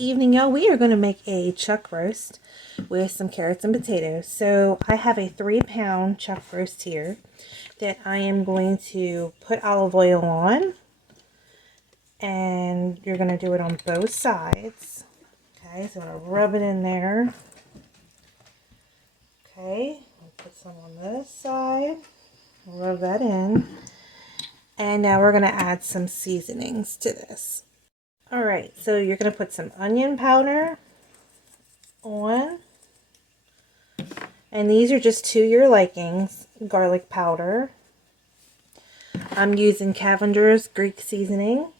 evening, y'all. We are going to make a chuck roast with some carrots and potatoes. So I have a 3-pound chuck roast here that I am going to put olive oil on, and you're going to do it on both sides. Okay, so I'm going to rub it in there. Okay, I'll put some on this side, rub that in, and now we're going to add some seasonings to this. Alright, so you're going to put some onion powder on, and these are just to your likings. Garlic powder. I'm using Cavender's Greek seasoning.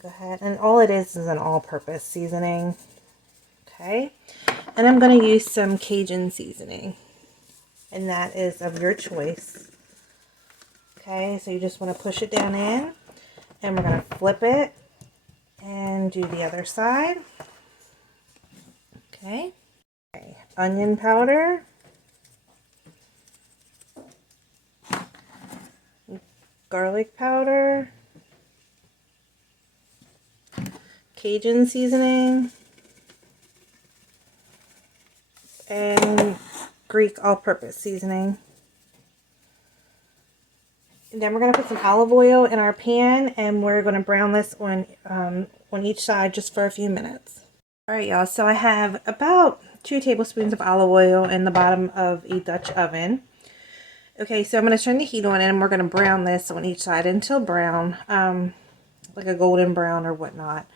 Go ahead, and all it is an all-purpose seasoning. Okay, and I'm going to use some Cajun seasoning, and that is of your choice. Okay, so you just want to push it down in, and we're going to flip it and do the other side. Okay. Onion powder, garlic powder, Cajun seasoning, and Greek all-purpose seasoning. And then we're going to put some olive oil in our pan, and we're going to brown this on each side just for a few minutes. Alright, y'all, so I have about 2 tablespoons of olive oil in the bottom of a Dutch oven. Okay, so I'm going to turn the heat on, and we're going to brown this on each side until brown, like a golden brown or whatnot.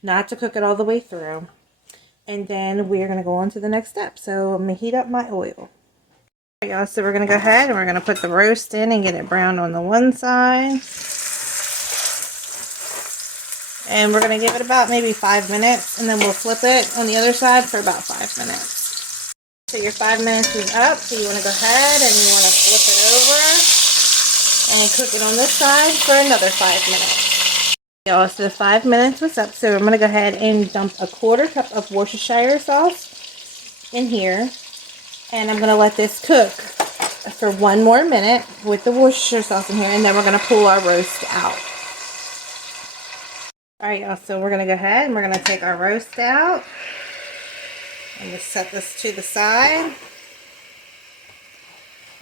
Not to cook it all the way through. And then we're going to go on to the next step. So I'm going to heat up my oil. Alright, y'all, so we're going to go ahead and we're going to put the roast in and get it browned on the one side. And we're going to give it about maybe 5 minutes, and then we'll flip it on the other side for about 5 minutes. So your 5 minutes is up, so you want to go ahead and you want to flip it over and cook it on this side for another 5 minutes. Y'all, so 5 minutes was up, so I'm going to go ahead and dump a 1/4 cup of Worcestershire sauce in here, and I'm going to let this cook for 1 more minute with the Worcestershire sauce in here, and then we're going to pull our roast out. Alright, y'all, so we're going to go ahead and we're going to take our roast out and just set this to the side.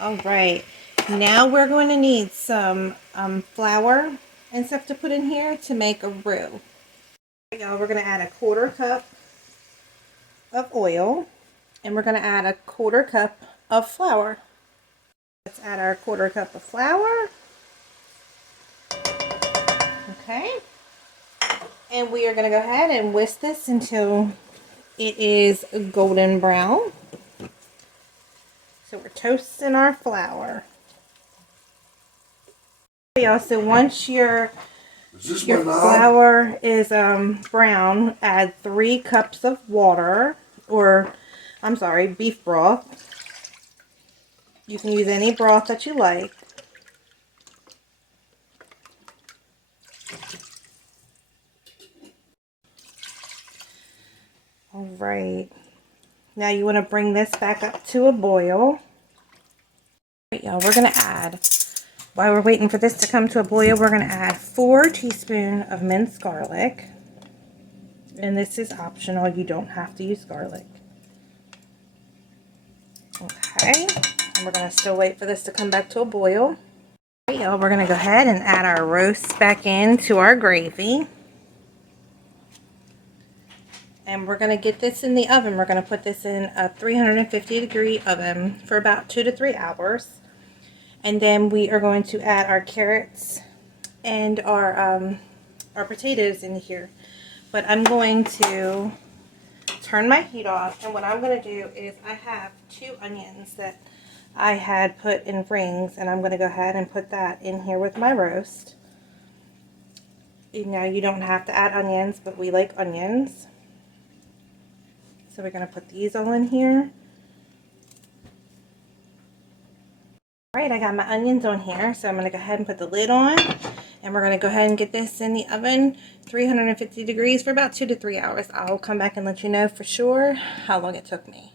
Alright, now we're going to need some flour and stuff to put in here to make a roux. Alright, y'all, we're going to add a 1/4 cup of oil, and we're going to add a 1/4 cup of flour. Let's add our 1/4 cup of flour. Okay. And we are going to go ahead and whisk this until it is golden brown. So we're toasting our flour. Y'all, so once your flour is brown, add 3 cups of water, or I'm sorry, beef broth. You can use any broth that you like. Alright, now you want to bring this back up to a boil. Alright, y'all, we're going to add, while we're waiting for this to come to a boil, we're going to add 4 teaspoons of minced garlic. And this is optional, you don't have to use garlic. Okay, and we're going to still wait for this to come back to a boil. Alright, y'all, we're going to go ahead and add our roast back into our gravy. And we're going to get this in the oven. We're going to put this in a 350-degree oven for about 2 to 3 hours. And then we are going to add our carrots and our potatoes in here. But I'm going to turn my heat off. And what I'm going to do is I have 2 onions that I had put in rings. And I'm going to go ahead and put that in here with my roast. Now, you don't have to add onions, but we like onions. So we're going to put these all in here. Alright, I got my onions on here, so I'm going to go ahead and put the lid on. And we're going to go ahead and get this in the oven, 350 degrees for about 2 to 3 hours. I'll come back and let you know for sure how long it took me.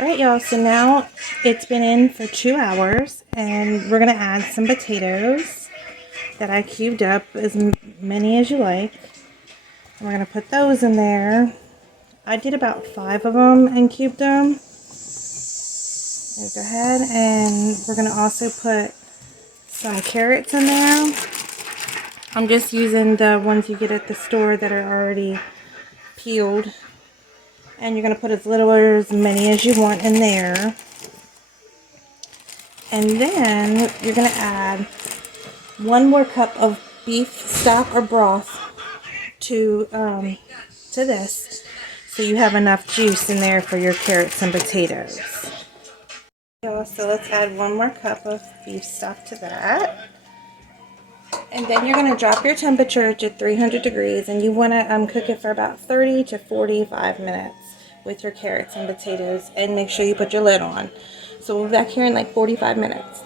Alright, y'all, so now it's been in for 2 hours, and we're going to add some potatoes that I cubed up, as many as you like. We're going to put those in there. I did about 5 of them and cubed them. Go ahead, and we're going to also put some carrots in there. I'm just using the ones you get at the store that are already peeled. And you're going to put as little or as many as you want in there. And then you're going to add 1 more cup of beef stock or broth to this, so you have enough juice in there for your carrots and potatoes. So let's add 1 more cup of beef stock to that. And then you're going to drop your temperature to 300 degrees, and you want to cook it for about 30 to 45 minutes with your carrots and potatoes, and make sure you put your lid on. So we'll be back here in like 45 minutes.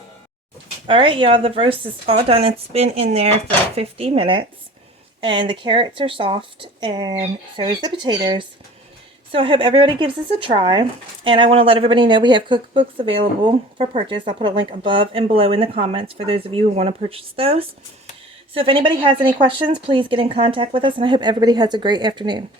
Alright y'all, the roast is all done. It's been in there for 50 minutes, and the carrots are soft, and so is the potatoes. So I hope everybody gives this a try, and I want to let everybody know we have cookbooks available for purchase. I'll put a link above and below in the comments for those of you who want to purchase those. So if anybody has any questions, please get in contact with us, and I hope everybody has a great afternoon.